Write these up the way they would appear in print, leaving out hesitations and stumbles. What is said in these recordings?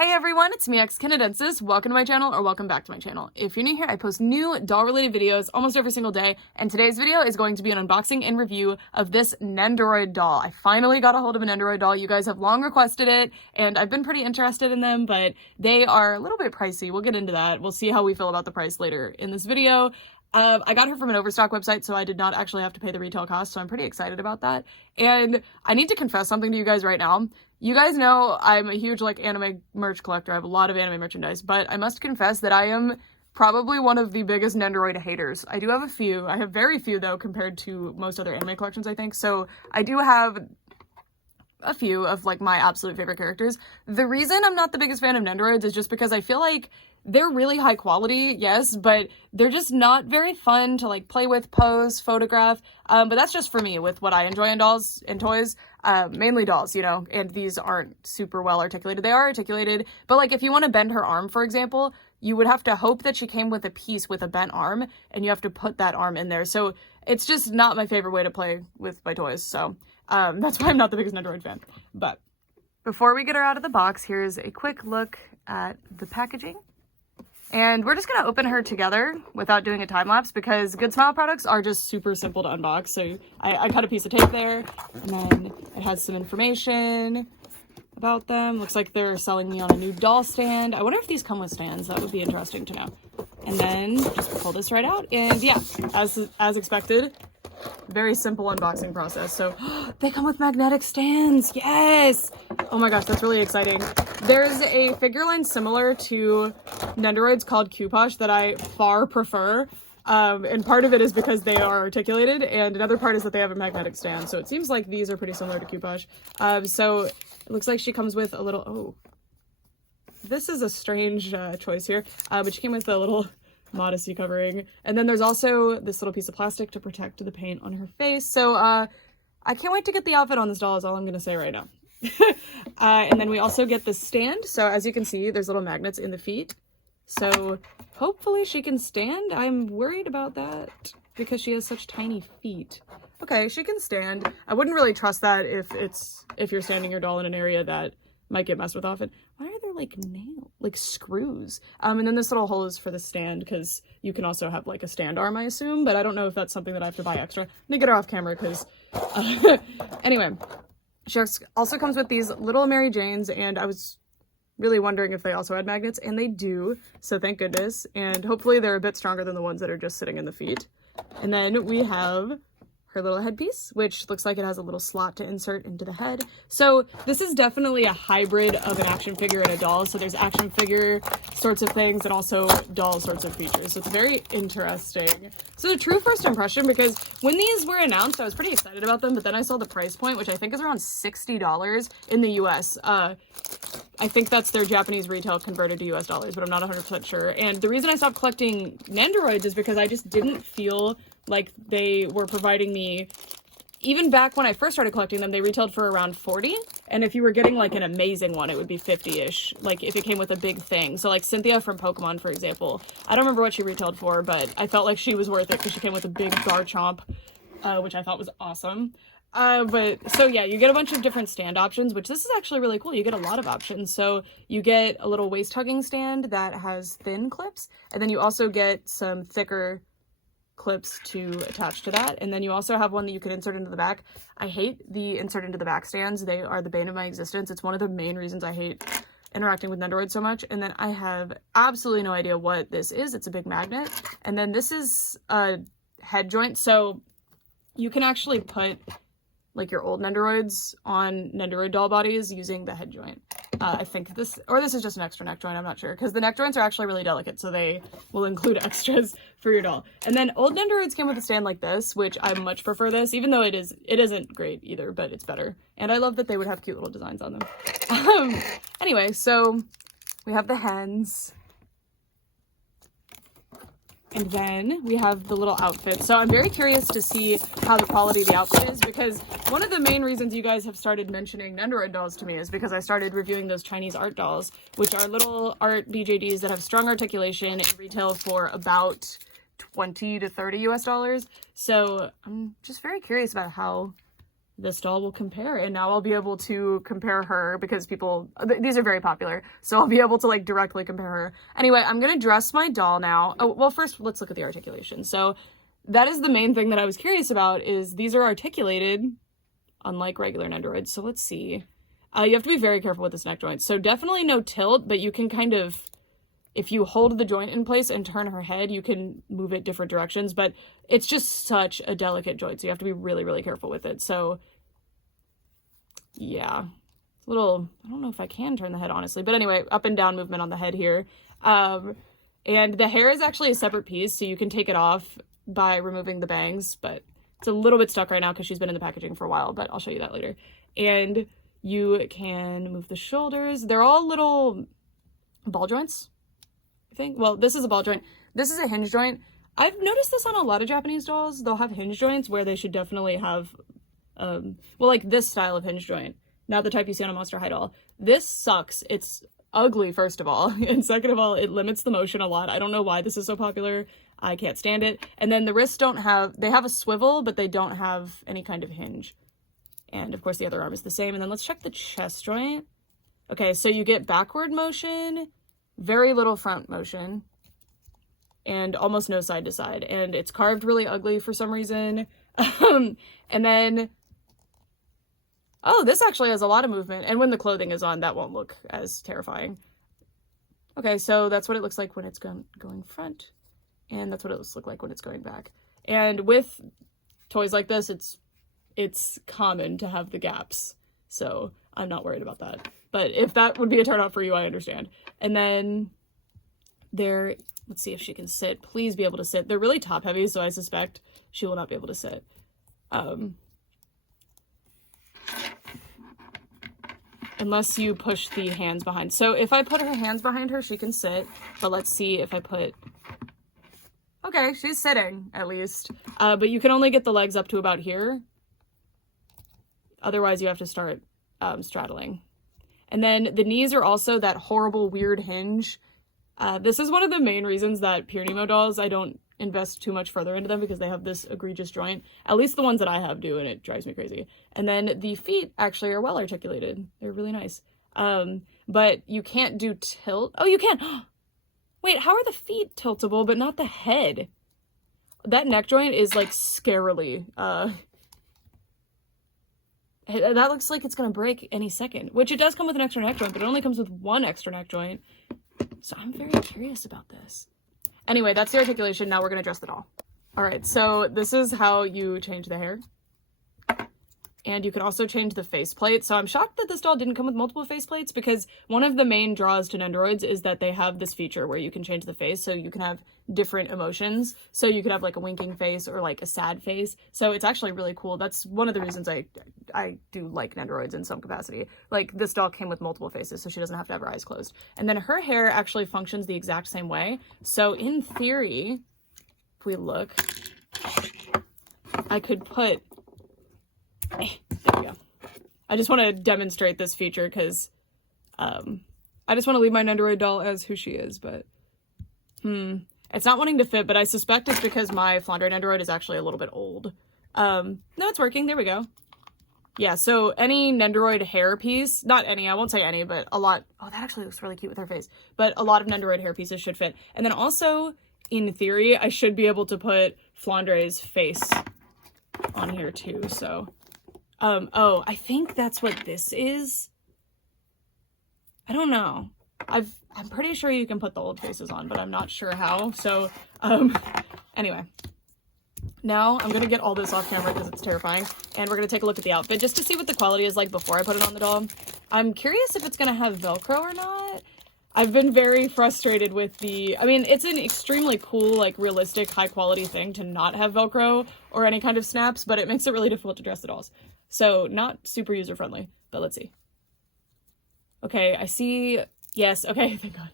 Hey everyone, it's me, Canadensis. Welcome to my channel, or welcome back to my channel. If you're new here, I post new doll-related videos almost every single day, and today's video is going to be an unboxing and review of this Nendoroid doll. I finally got a hold of a Nendoroid doll. You guys have long requested it, and I've been pretty interested in them, but they are a little bit pricey. We'll get into that. We'll see how we feel about the price later in this video. I got her from an overstock website, so I did not actually have to pay the retail cost, so I'm pretty excited about that. And I need to confess something to you guys right now. You guys know I'm a huge, anime merch collector. I have a lot of anime merchandise, but I must confess that I am probably one of the biggest Nendoroid haters. I do have a few. I have very few, though, compared to most other anime collections, I think. So I do have a few of, my absolute favorite characters. The reason I'm not the biggest fan of Nendoroids is just because I feel like they're really high quality, yes, but they're just not very fun to, play with, pose, photograph. But that's just for me with what I enjoy in dolls and toys. Mainly dolls, you know, and these aren't super well articulated. They are articulated, but, if you want to bend her arm, for example, you would have to hope that she came with a piece with a bent arm, and you have to put that arm in there. So it's just not my favorite way to play with my toys. So that's why I'm not the biggest Nendoroid fan. But before we get her out of the box, here's a quick look at the packaging. And we're just going to open her together without doing a time lapse because Good Smile products are just super simple to unbox. So I cut a piece of tape there, and then it has some information about them. Looks like they're selling me on a new doll stand. I wonder if these come with stands. That would be interesting to know. And then just pull this right out. And yeah, as expected, very simple unboxing process. So they come with magnetic stands. Yes. Oh my gosh, that's really exciting. There's a figure line similar to Nendoroids called Q-Posh that I far prefer. And part of it is because they are articulated, and another part is that they have a magnetic stand. So it seems like these are pretty similar to Q-Posh. So it looks like she comes with a little, oh, this is a strange choice here. But she came with a little modesty covering. And then there's also this little piece of plastic to protect the paint on her face. So I can't wait to get the outfit on this doll is all I'm going to say right now. And then we also get the stand. So as you can see, there's little magnets in the feet. So hopefully she can stand. I'm worried about that because she has such tiny feet. Okay, she can stand. I wouldn't really trust that if you're standing your doll in an area that might get messed with often. Why are there nails, screws? And then this little hole is for the stand because you can also have a stand arm, I assume, but I don't know if that's something that I have to buy extra. Let me get her off camera because anyway, she also comes with these little Mary Janes, and I was really wondering if they also had magnets, and they do, so thank goodness, and hopefully they're a bit stronger than the ones that are just sitting in the feet. And then we have her little headpiece, which looks like it has a little slot to insert into the head. So this is definitely a hybrid of an action figure and a doll. So there's action figure sorts of things and also doll sorts of features. So it's very interesting. So a true first impression, because when these were announced, I was pretty excited about them, but then I saw the price point, which I think is around $60 in the US. I think that's their Japanese retail converted to US dollars, but I'm not 100% sure. And the reason I stopped collecting Nendoroids is because I just didn't feel like they were providing me, even back when I first started collecting them, they retailed for around 40, and if you were getting an amazing one, it would be 50-ish, if it came with a big thing. So Cynthia from Pokemon, for example, I don't remember what she retailed for, but I felt like she was worth it because she came with a big Garchomp, which I thought was awesome. So yeah, you get a bunch of different stand options, which this is actually really cool. You get a lot of options. So you get a little waist hugging stand that has thin clips, and then you also get some thicker clips to attach to that, and then you also have one that you can insert into the back. I hate the insert into the back stands. They are the bane of my existence. It's one of the main reasons I hate interacting with Nendoroid so much. And then I have absolutely no idea what this is. It's a big magnet, and then this is a head joint, so you can actually put your old Nendoroids on Nendoroid doll bodies using the head joint. I think this is just an extra neck joint, I'm not sure, because the neck joints are actually really delicate, so they will include extras for your doll. And then old Nendoroids came with a stand like this, which I much prefer this, even though it isn't great either, but it's better. And I love that they would have cute little designs on them. Anyway, so we have the hens. And then we have the little outfit. So I'm very curious to see how the quality of the outfit is, because one of the main reasons you guys have started mentioning Nendoroid dolls to me is because I started reviewing those Chinese art dolls, which are little art BJDs that have strong articulation and retail for about 20 to 30 US dollars. So I'm just very curious about how this doll will compare, and now I'll be able to compare her because these are very popular, so I'll be able to like directly compare her. Anyway, I'm gonna dress my doll now. Oh, well, first let's look at the articulation. So that is the main thing that I was curious about, is these are articulated unlike regular Nendoroids. So let's see. You have to be very careful with this neck joint. So definitely no tilt, but you can kind of, if you hold the joint in place and turn her head, you can move it different directions, but it's just such a delicate joint, so you have to be really, really careful with it. So yeah, it's a little, I don't know if I can turn the head, honestly, but anyway, up and down movement on the head here. And the hair is actually a separate piece, so you can take it off by removing the bangs, but it's a little bit stuck right now because she's been in the packaging for a while, but I'll show you that later. And you can move the shoulders. They're all little ball joints, I think. Well, this is a ball joint. This is a hinge joint. I've noticed this on a lot of Japanese dolls. They'll have hinge joints where they should definitely have, well, like this style of hinge joint, not the type you see on a Monster High doll. This sucks. It's ugly, first of all, and second of all, it limits the motion a lot. I don't know why this is so popular. I can't stand it. And then the wrists they have a swivel, but they don't have any kind of hinge. And of course the other arm is the same. And then let's check the chest joint. Okay, so you get backward motion, very little front motion, and almost no side to side. And it's carved really ugly for some reason. And then, oh, this actually has a lot of movement. And when the clothing is on, that won't look as terrifying. Okay, so that's what it looks like when it's going front. And that's what it looks like when it's going back. And with toys like this, it's common to have the gaps. So I'm not worried about that. But if that would be a turn off for you, I understand. And then let's see if she can sit. Please be able to sit. They're really top heavy, so I suspect she will not be able to sit. Unless you push the hands behind. So if I put her hands behind her, she can sit. But let's see if I put... Okay, she's sitting, at least. But you can only get the legs up to about here. Otherwise, you have to start straddling. And then the knees are also that horrible, weird hinge. This is one of the main reasons that Pure Nemo dolls, I don't invest too much further into them, because they have this egregious joint. At least the ones that I have do, and it drives me crazy. And then the feet actually are well articulated. They're really nice. But you can't do tilt. Oh, you can! Wait, how are the feet tiltable, but not the head? That neck joint is, like, scarily. That looks like it's gonna break any second. Which it does come with an extra neck joint, but it only comes with one extra neck joint. So I'm very curious about this. Anyway, that's the articulation. Now we're gonna dress the doll. Alright, so this is how you change the hair. And you can also change the faceplate. So I'm shocked that this doll didn't come with multiple faceplates, because one of the main draws to Nendoroids is that they have this feature where you can change the face, so you can have different emotions. So you could have like a winking face or like a sad face. So it's actually really cool. That's one of the reasons I do like Nendoroids in some capacity. Like, this doll came with multiple faces, so she doesn't have to have her eyes closed. And then her hair actually functions the exact same way. So in theory, if we look, I could put... There we go. I just want to demonstrate this feature because I just want to leave my Nendoroid doll as who she is, but it's not wanting to fit, but I suspect it's because my Flandre Nendoroid is actually a little bit old. No, it's working. There we go. Yeah, so any Nendoroid hair piece, not any, I won't say any, but a lot. Oh, that actually looks really cute with her face. But a lot of Nendoroid hair pieces should fit. And then also, in theory, I should be able to put Flandre's face on here too, so... oh, I think that's what this is. I don't know. I'm pretty sure you can put the old faces on, but I'm not sure how. So, anyway. Now I'm gonna get all this off camera because it's terrifying, and we're gonna take a look at the outfit just to see what the quality is like before I put it on the doll. I'm curious if it's gonna have Velcro or not. I've been very frustrated with I mean, it's an extremely cool, like, realistic, high-quality thing to not have Velcro or any kind of snaps, but it makes it really difficult to dress the dolls. So, not super user-friendly, but let's see. Okay, I see... Yes, okay, thank God.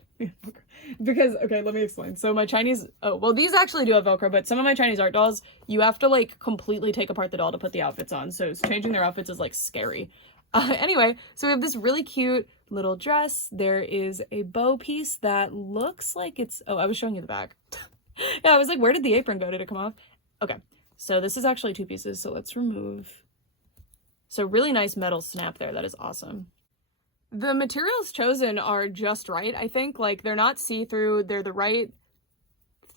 Because, okay, let me explain. So my Chinese... Oh, well, these actually do have Velcro, but some of my Chinese art dolls, you have to, like, completely take apart the doll to put the outfits on. So changing their outfits is, like, scary. Anyway, so we have this really cute little dress. There is a bow piece that looks like it's... Oh, I was showing you the back. Yeah, I was like, where did the apron go? Did it come off? Okay, so this is actually two pieces, so let's remove So really nice metal snap there. That is awesome. The materials chosen are just right, I think. Like, they're not see-through, they're the right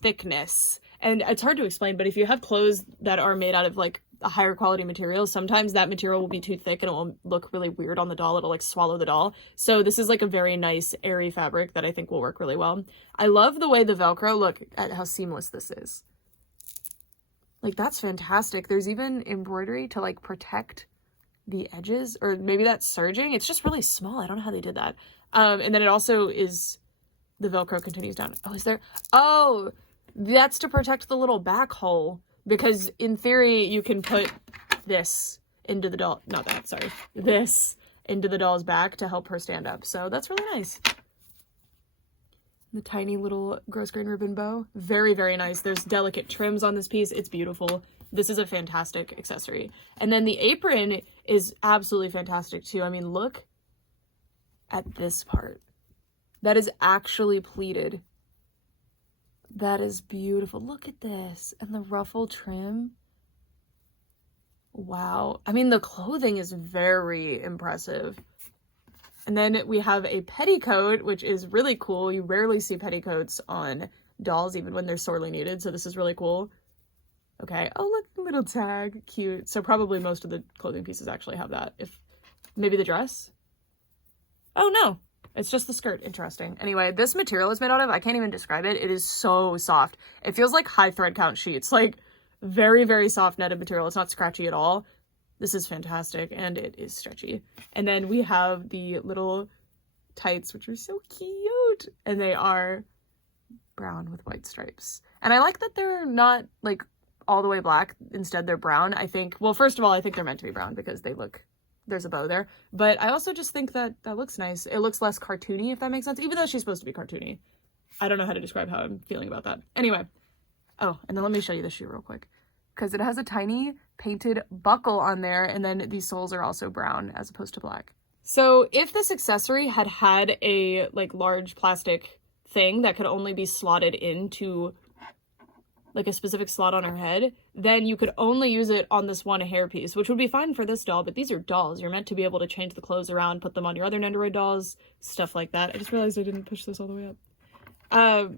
thickness. And it's hard to explain, but if you have clothes that are made out of like a higher quality material, sometimes that material will be too thick and it will look really weird on the doll. It'll like swallow the doll. So this is like a very nice airy fabric that I think will work really well. I love the way the Velcro, look at how seamless this is. Like, that's fantastic. There's even embroidery to like protect the edges, or maybe that's serging. It's just really small. I don't know how they did that. And then it also is, the Velcro continues down. Oh, is there? Oh, that's to protect the little back hole, because in theory you can put this into the doll, not that, sorry, this into the doll's back to help her stand up. So that's really nice. The tiny little gross grain ribbon bow, very, very nice. There's delicate trims on this piece. It's beautiful. This is a fantastic accessory. And then the apron is absolutely fantastic too. I mean, look at this part. That is actually pleated. That is beautiful. Look at this. And the ruffle trim. Wow. I mean, the clothing is very impressive. And then we have a petticoat, which is really cool. You rarely see petticoats on dolls, even when they're sorely needed. So this is really cool. Okay. Oh, look, little tag. Cute. So probably most of the clothing pieces actually have that. If maybe the dress. Oh, no. It's just the skirt. Interesting. Anyway, this material is made out of, I can't even describe it. It is so soft. It feels like high thread count sheets. Like, very, very soft netted material. It's not scratchy at all. This is fantastic, and it is stretchy. And then we have the little tights, which are so cute. And they are brown with white stripes. And I like that they're not, like, all the way black. Instead, they're brown. I think, well, first of all, I think they're meant to be brown because they look, there's a bow there. But I also just think that that looks nice. It looks less cartoony, if that makes sense, even though she's supposed to be cartoony. I don't know how to describe how I'm feeling about that. Anyway. Oh, and then let me show you the shoe real quick, because it has a tiny painted buckle on there, and then the soles are also brown as opposed to black. So if this accessory had had a like large plastic thing that could only be slotted into like a specific slot on her head, then you could only use it on this one hairpiece, which would be fine for this doll, but these are dolls. You're meant to be able to change the clothes around, put them on your other Nendoroid dolls, stuff like that. I just realized I didn't push this all the way up.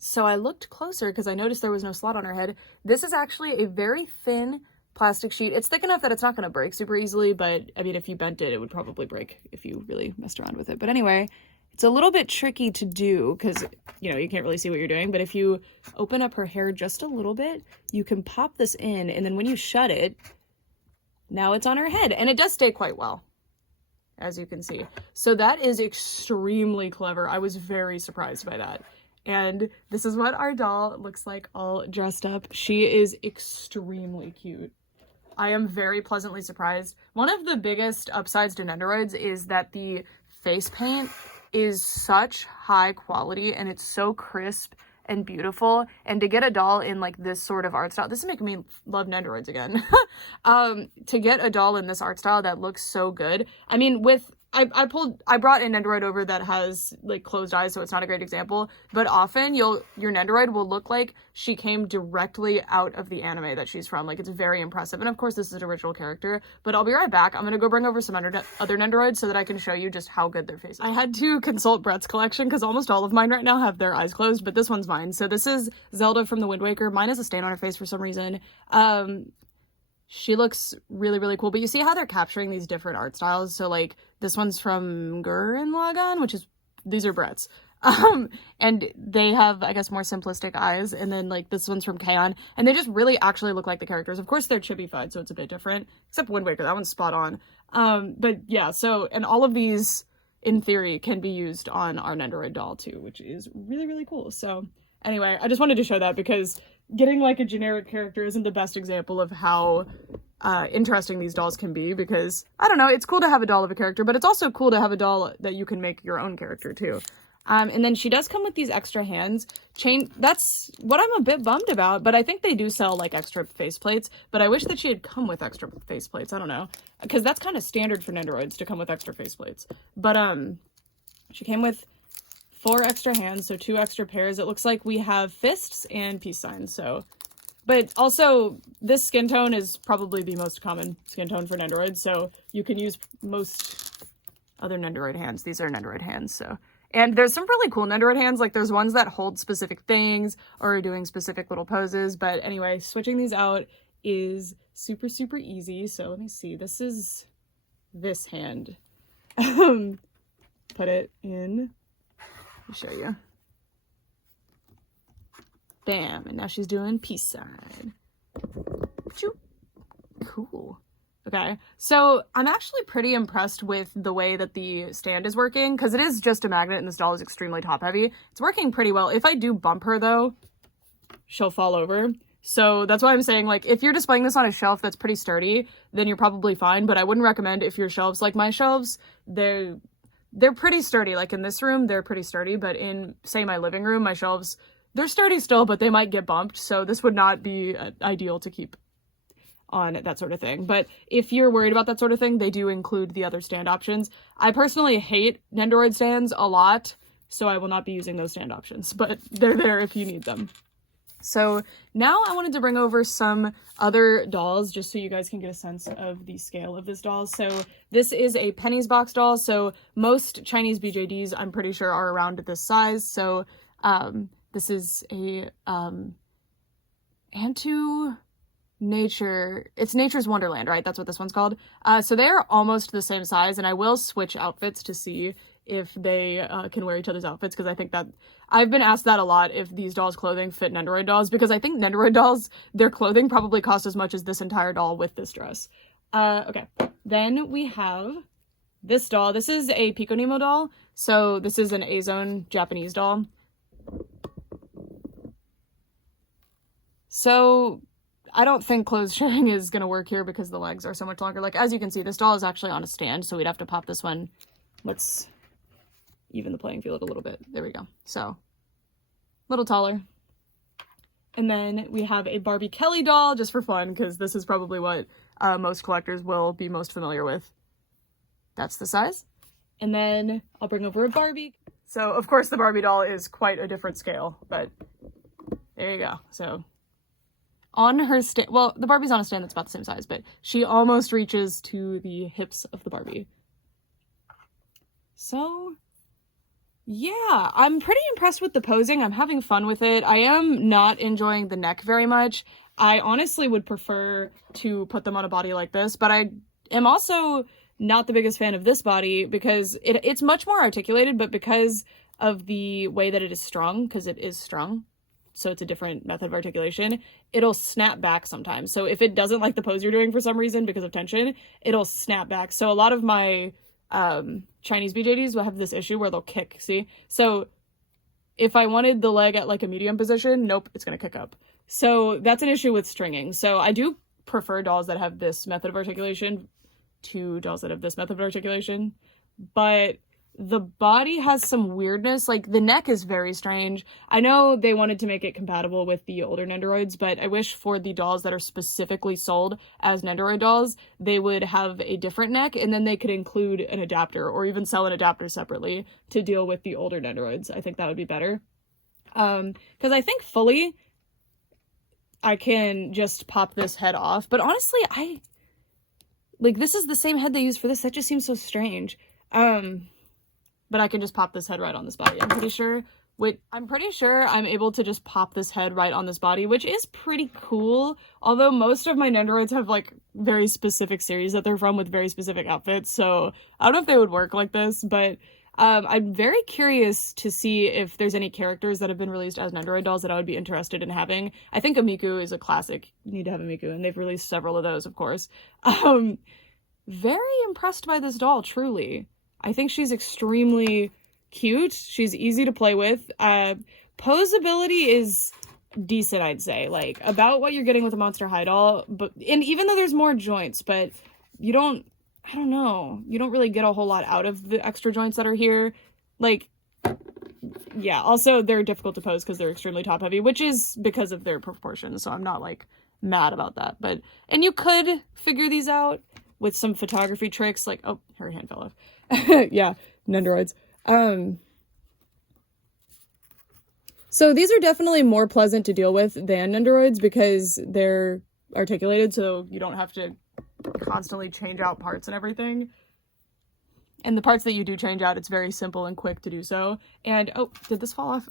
So I looked closer because I noticed there was no slot on her head. This is actually a very thin plastic sheet. It's thick enough that it's not going to break super easily, but I mean, if you bent it, it would probably break if you really messed around with it. But anyway, it's a little bit tricky to do because, you know, you can't really see what you're doing. But if you open up her hair just a little bit, you can pop this in, and then when you shut it, now it's on her head. And it does stay quite well, as you can see. So that is extremely clever. I was very surprised by that. And this is what our doll looks like all dressed up. She is extremely cute. I am very pleasantly surprised. One of the biggest upsides to Nendoroids is that the face paint is such high quality and it's so crisp and beautiful. And to get a doll in like this sort of art style, this is making me love Nendoroids again. To get a doll in this art style that looks so good. I mean, I brought a Nendoroid over that has like closed eyes, so it's not a great example, but often your Nendoroid will look like she came directly out of the anime that she's from. Like, it's very impressive. And of course this is an original character, but I'll be right back. I'm gonna go bring over some other Nendoroids so that I can show you just how good their face is. I had to consult Brett's collection because almost all of mine right now have their eyes closed, but this one's mine. So this is Zelda from the Wind Waker. Mine has a stain on her face for some reason. She looks really, really cool. But you see how they're capturing these different art styles? So, like, this one's from Gurren Lagann, which is, these are Brett's. And they have, I guess, more simplistic eyes. And then, like, this one's from K-On! And they just really actually look like the characters. Of course, they're chibified, so it's a bit different. Except Wind Waker, that one's spot on. But, yeah, so, and all of these, in theory, can be used on our Nendoroid doll, too, which is really, really cool. So, anyway, I just wanted to show that because getting like a generic character isn't the best example of how interesting these dolls can be, because I don't know, it's cool to have a doll of a character, but it's also cool to have a doll that you can make your own character too. And then she does come with these extra hands. That's what I'm a bit bummed about, but I think they do sell like extra faceplates, but I wish that she had come with extra faceplates. I don't know, because that's kind of standard for Nendoroids to come with extra faceplates. But she came with 4 extra hands, so 2 extra pairs. It looks like we have fists and peace signs, so But also, this skin tone is probably the most common skin tone for Nendoroids, so you can use most other Nendoroid hands. These are Nendoroid hands, so. And there's some really cool Nendoroid hands, like there's ones that hold specific things or are doing specific little poses, but anyway, switching these out is super, super easy. So let me see, this is this hand. Put it in, let me show you. Bam, and now she's doing peace sign. Cool. Okay, so I'm actually pretty impressed with the way that the stand is working, because it is just a magnet and this doll is extremely top heavy. It's working pretty well. If I do bump her though, she'll fall over. So that's why I'm saying, like, if you're displaying this on a shelf that's pretty sturdy, then you're probably fine, but I wouldn't recommend if your shelves, like my shelves, they're pretty sturdy. Like in this room, they're pretty sturdy, but in, say, my living room, my shelves, they're sturdy still, but they might get bumped, so this would not be ideal to keep on that sort of thing. But if you're worried about that sort of thing, they do include the other stand options. I personally hate Nendoroid stands a lot, so I will not be using those stand options, but they're there if you need them. So now I wanted to bring over some other dolls just so you guys can get a sense of the scale of this doll. So this is a pennies box doll. So most Chinese BJDs, I'm pretty sure, are around this size. So this is a Nature, it's Nature's Wonderland, right? That's what this one's called. So they are almost the same size, and I will switch outfits to see if they can wear each other's outfits, because I think that I've been asked that a lot, if these dolls' clothing fit Nendoroid dolls, because I think Nendoroid dolls, their clothing probably cost as much as this entire doll with this dress. Okay, then we have this doll. This is a Pico Nemo doll, so this is an A-Zone Japanese doll. So I don't think clothes sharing is going to work here because the legs are so much longer. Like, as you can see, this doll is actually on a stand, so we'd have to pop this one. Let's even the playing field a little bit. There we go. So, a little taller. And then we have a Barbie Kelly doll, just for fun, because this is probably what most collectors will be most familiar with. That's the size. And then I'll bring over a Barbie. So, of course, the Barbie doll is quite a different scale, but there you go. So, on her stand, well, the Barbie's on a stand that's about the same size, but she almost reaches to the hips of the Barbie. So, yeah, I'm pretty impressed with the posing. I'm having fun with it. I am not enjoying the neck very much. I honestly would prefer to put them on a body like this, but I am also not the biggest fan of this body because it's much more articulated, but because of the way that it is strung, because it is strung, so it's a different method of articulation, it'll snap back sometimes. So if it doesn't like the pose you're doing for some reason because of tension, it'll snap back. So a lot of my Chinese BJDs will have this issue where they'll kick, see? So if I wanted the leg at like a medium position, nope, it's gonna kick up. So that's an issue with stringing. So I do prefer dolls that have this method of articulation to dolls that have this method of articulation, but the body has some weirdness. Like, the neck is very strange. I know they wanted to make it compatible with the older Nendoroids, but I wish for the dolls that are specifically sold as Nendoroid dolls, they would have a different neck, and then they could include an adapter, or even sell an adapter separately to deal with the older Nendoroids. I think that would be better. Because I think fully, I can just pop this head off. But honestly, this is the same head they use for this. That just seems so strange. But I can just pop this head right on this body. I'm pretty sure I'm able to just pop this head right on this body, which is pretty cool. Although most of my Nendoroids have like very specific series that they're from with very specific outfits. So I don't know if they would work like this, but I'm very curious to see if there's any characters that have been released as Nendoroid dolls that I would be interested in having. I think a Miku is a classic. You need to have a Miku, and they've released several of those, of course. Very impressed by this doll, truly. I think she's extremely cute. She's easy to play with. Posability is decent, I'd say. Like, about what you're getting with a Monster High doll. And even though there's more joints, but you don't, I don't know. You don't really get a whole lot out of the extra joints that are here. Like, yeah. Also, they're difficult to pose because they're extremely top heavy, which is because of their proportions. So I'm not, like, mad about that. And you could figure these out with some photography tricks. Like, oh, her hand fell off. Yeah, Nendoroids. So these are definitely more pleasant to deal with than Nendoroids because they're articulated, so you don't have to constantly change out parts and everything. And the parts that you do change out, it's very simple and quick to do so. And, oh, did this fall off?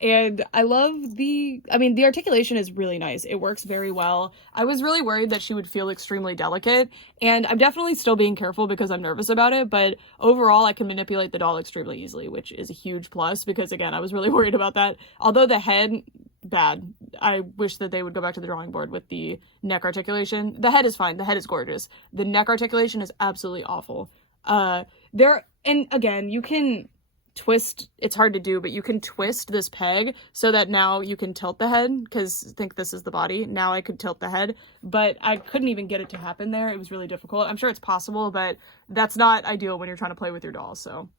And I love the articulation is really nice. It works very well. I was really worried that she would feel extremely delicate, and I'm definitely still being careful because I'm nervous about it, but overall I can manipulate the doll extremely easily, which is a huge plus because, again, I was really worried about that. Although the head, bad. I wish that they would go back to the drawing board with the neck articulation. The head is fine. The head is gorgeous. The neck articulation is absolutely awful. And again, you can twist, it's hard to do, but you can twist this peg so that now you can tilt the head, because think this is the body. Now I could tilt the head, but I couldn't even get it to happen there. It was really difficult. I'm sure it's possible, but that's not ideal when you're trying to play with your dolls. So,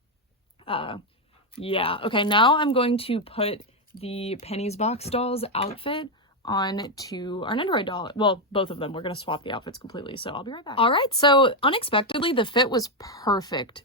yeah. Okay, now I'm going to put the Penny's Box dolls outfit on to our Nendoroid doll. Well, both of them. We're going to swap the outfits completely, so I'll be right back. All right, so unexpectedly, the fit was perfect.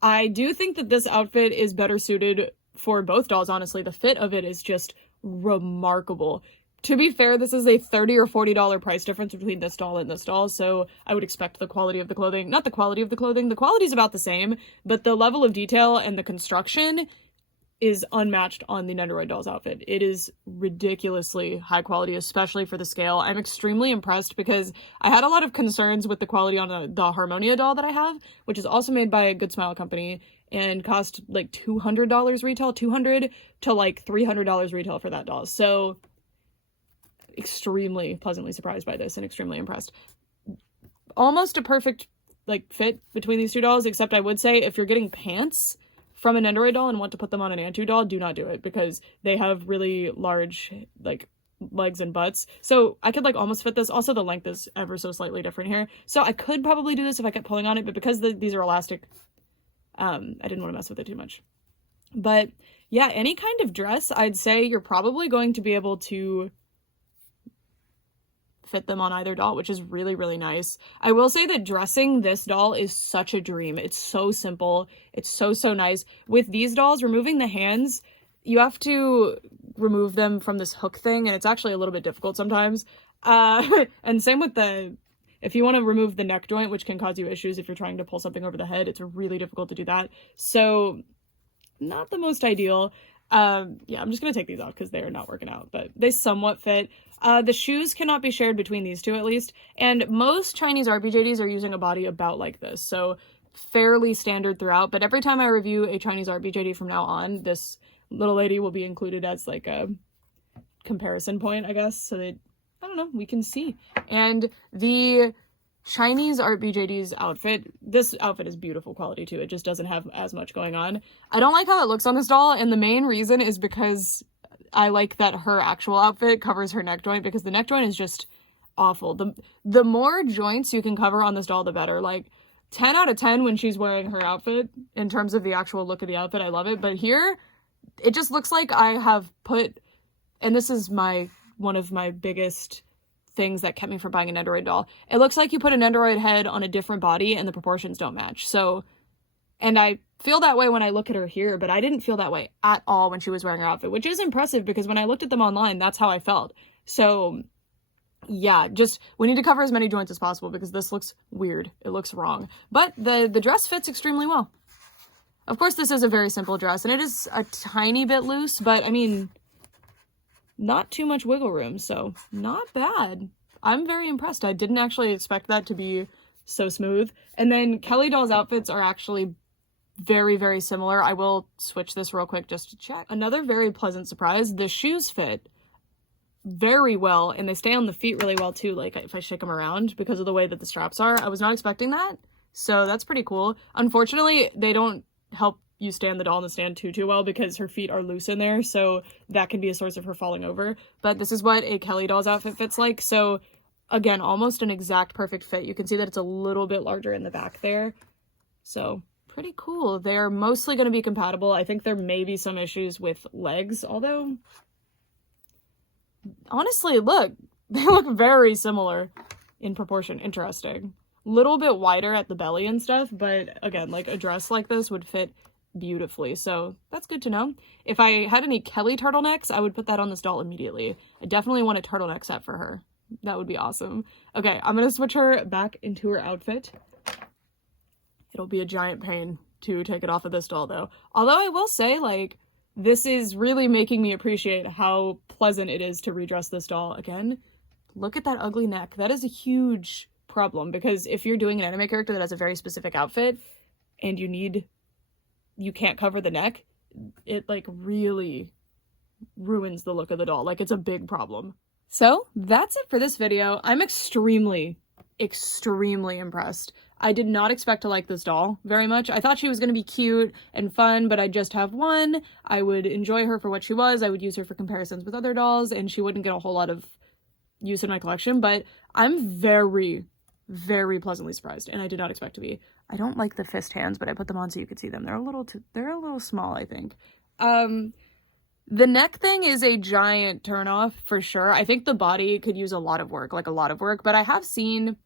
I do think that this outfit is better suited for both dolls, honestly. The fit of it is just remarkable. To be fair, this is a $30 or $40 price difference between this doll and this doll, so I would expect the quality of the clothing, not the quality of the clothing, the quality is about the same, but the level of detail and the construction is unmatched on the Nendoroid doll's outfit. It is ridiculously high quality, especially for the scale. I'm extremely impressed because I had a lot of concerns with the quality on the Harmonia doll that I have, which is also made by a Good Smile company and cost like $200 retail, $200 to like $300 retail for that doll. So extremely pleasantly surprised by this and extremely impressed. Almost a perfect like fit between these two dolls, except I would say if you're getting pants from a Nendoroid doll and want to put them on an Antu doll, do not do it because they have really large like legs and butts. So I could like almost fit this. Also, the length is ever so slightly different here. So I could probably do this if I kept pulling on it, but because these are elastic, I didn't want to mess with it too much. But yeah, any kind of dress, I'd say you're probably going to be able to fit them on either doll, which is really, really nice. I will say that dressing this doll is such a dream. It's so simple. It's so, so nice. With these dolls, removing the hands, you have to remove them from this hook thing, and it's actually a little bit difficult sometimes. And same with if you want to remove the neck joint, which can cause you issues if you're trying to pull something over the head, it's really difficult to do that. So not the most ideal. Yeah, I'm just gonna take these off because they're not working out, but they somewhat fit. The shoes cannot be shared between these two at least, and most Chinese RBJDs are using a body about like this, so fairly standard throughout, but every time I review a Chinese RBJD from now on, this little lady will be included as like a comparison point, I guess, so that, I don't know, we can see. And the Chinese RBJD's outfit, this outfit is beautiful quality too, it just doesn't have as much going on. I don't like how it looks on this doll, and the main reason is because I like that her actual outfit covers her neck joint, because the neck joint is just awful. The more joints you can cover on this doll, the better. Like 10 out of 10 when she's wearing her outfit in terms of the actual look of the outfit. I love it. But here, it just looks like I have put, and this is one of my biggest things that kept me from buying a Nendoroid doll. It looks like you put a Nendoroid head on a different body and the proportions don't match. So, and I feel that way when I look at her here, but I didn't feel that way at all when she was wearing her outfit, which is impressive because when I looked at them online, that's how I felt. So yeah, just we need to cover as many joints as possible because this looks weird. It looks wrong. But the dress fits extremely well. Of course, this is a very simple dress and it is a tiny bit loose, but I mean, not too much wiggle room, so not bad. I'm very impressed. I didn't actually expect that to be so smooth. And then Kelly doll's outfits are actually very, very similar. I will switch this real quick just to check. Another very pleasant surprise, the shoes fit very well and they stay on the feet really well too, like if I shake them around because of the way that the straps are. I was not expecting that, so that's pretty cool. Unfortunately, they don't help you stand the doll in the stand too well because her feet are loose in there, so that can be a source of her falling over. But this is what a Kelly doll's outfit fits like. So again, almost an exact perfect fit. You can see that it's a little bit larger in the back there, so pretty cool. They're mostly going to be compatible. I think there may be some issues with legs, although honestly, look, they look very similar in proportion. Interesting. Little bit wider at the belly and stuff, but again, like a dress like this would fit beautifully, so that's good to know. If I had any Kelly turtlenecks, I would put that on this doll immediately. I definitely want a turtleneck set for her. That would be awesome. Okay, I'm gonna switch her back into her outfit. It'll be a giant pain to take it off of this doll, though. Although I will say, like, this is really making me appreciate how pleasant it is to redress this doll. Again, look at that ugly neck. That is a huge problem, because if you're doing an anime character that has a very specific outfit and you can't cover the neck, it like really ruins the look of the doll. Like, it's a big problem. So that's it for this video. I'm extremely impressed. I did not expect to like this doll very much. I thought she was going to be cute and fun, but I'd just have one. I would enjoy her for what she was. I would use her for comparisons with other dolls, and she wouldn't get a whole lot of use in my collection, but I'm very pleasantly surprised, and I did not expect to be. I don't like the fist hands, but I put them on so you could see them. They're a little small, I think. The neck thing is a giant turnoff for sure. I think the body could use a lot of work, but I have seen,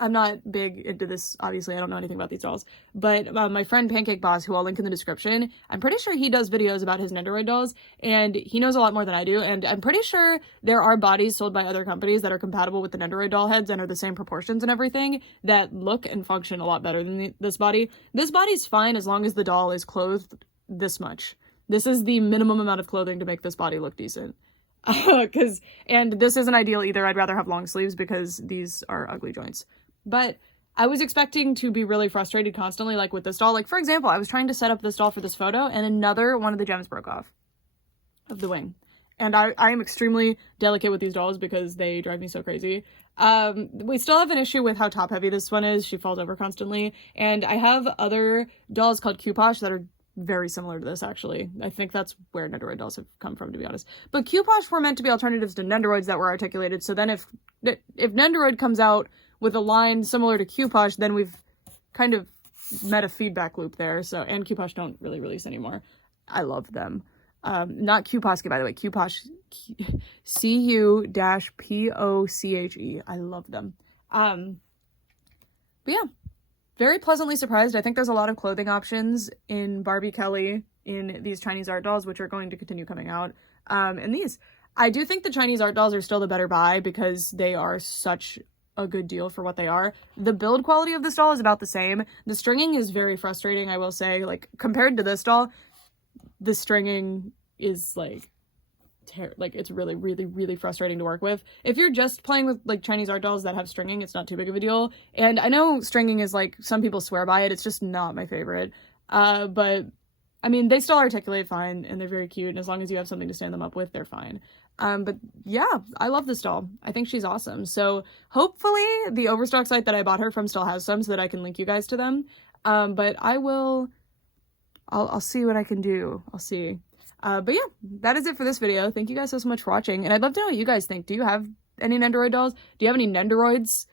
I'm not big into this, obviously, I don't know anything about these dolls, but my friend Pancake Boss, who I'll link in the description, I'm pretty sure he does videos about his Nendoroid dolls, and he knows a lot more than I do, and I'm pretty sure there are bodies sold by other companies that are compatible with the Nendoroid doll heads and are the same proportions and everything that look and function a lot better than this body. This body's fine as long as the doll is clothed this much. This is the minimum amount of clothing to make this body look decent. And this isn't ideal either. I'd rather have long sleeves because these are ugly joints. But I was expecting to be really frustrated constantly, like with this doll. Like, for example, I was trying to set up this doll for this photo, and another one of the gems broke off of the wing. And I am extremely delicate with these dolls because they drive me so crazy. We still have an issue with how top-heavy this one is. She falls over constantly. And I have other dolls called Q-Posh that are very similar to this, actually. I think that's where Nendoroid dolls have come from, to be honest. But Q-Posh were meant to be alternatives to Nendoroids that were articulated, so then if Nendoroid comes out with a line similar to Q-Posh, then we've kind of met a feedback loop there. So, and Q-Posh don't really release anymore. I love them. Not Q-Posche, by the way. Q-Posh, C-U-P-O-C-H-E. I love them. But yeah, very pleasantly surprised. I think there's a lot of clothing options in Barbie Kelly in these Chinese art dolls, which are going to continue coming out. And these. I do think the Chinese art dolls are still the better buy because they are such a good deal for what they are. The build quality of this doll is about the same. The stringing is very frustrating, I will say. Like, compared to this doll, the stringing is like it's really frustrating to work with. If you're just playing with like Chinese art dolls that have stringing, it's not too big of a deal. And I know stringing is like, some people swear by it. It's just not my favorite. But I mean, they still articulate fine and they're very cute. And as long as you have something to stand them up with, they're fine. But yeah, I love this doll. I think she's awesome. So hopefully the Overstock site that I bought her from still has some so that I can link you guys to them. But I'll see what I can do. I'll see. But yeah, that is it for this video. Thank you guys so much for watching. And I'd love to know what you guys think. Do you have any Nendoroid dolls? Do you have any Nendoroids?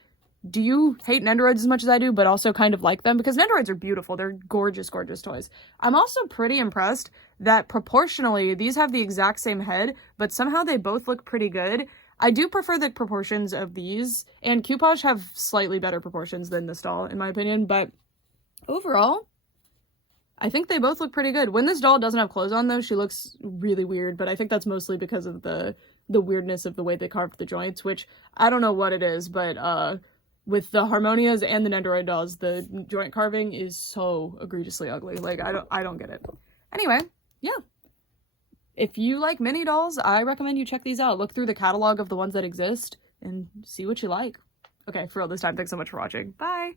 Do you hate Nendoroids as much as I do, but also kind of like them? Because Nendoroids are beautiful. They're gorgeous, gorgeous toys. I'm also pretty impressed that proportionally, these have the exact same head, but somehow they both look pretty good. I do prefer the proportions of these, and Q-Posh have slightly better proportions than this doll, in my opinion, but overall, I think they both look pretty good. When this doll doesn't have clothes on, though, she looks really weird, but I think that's mostly because of the weirdness of the way they carved the joints, which I don't know what it is, but with the Harmonias and the Nendoroid dolls, the joint carving is so egregiously ugly. Like, I don't get it. Anyway, yeah. If you like mini dolls, I recommend you check these out. Look through the catalog of the ones that exist and see what you like. Okay, for real this time, thanks so much for watching. Bye!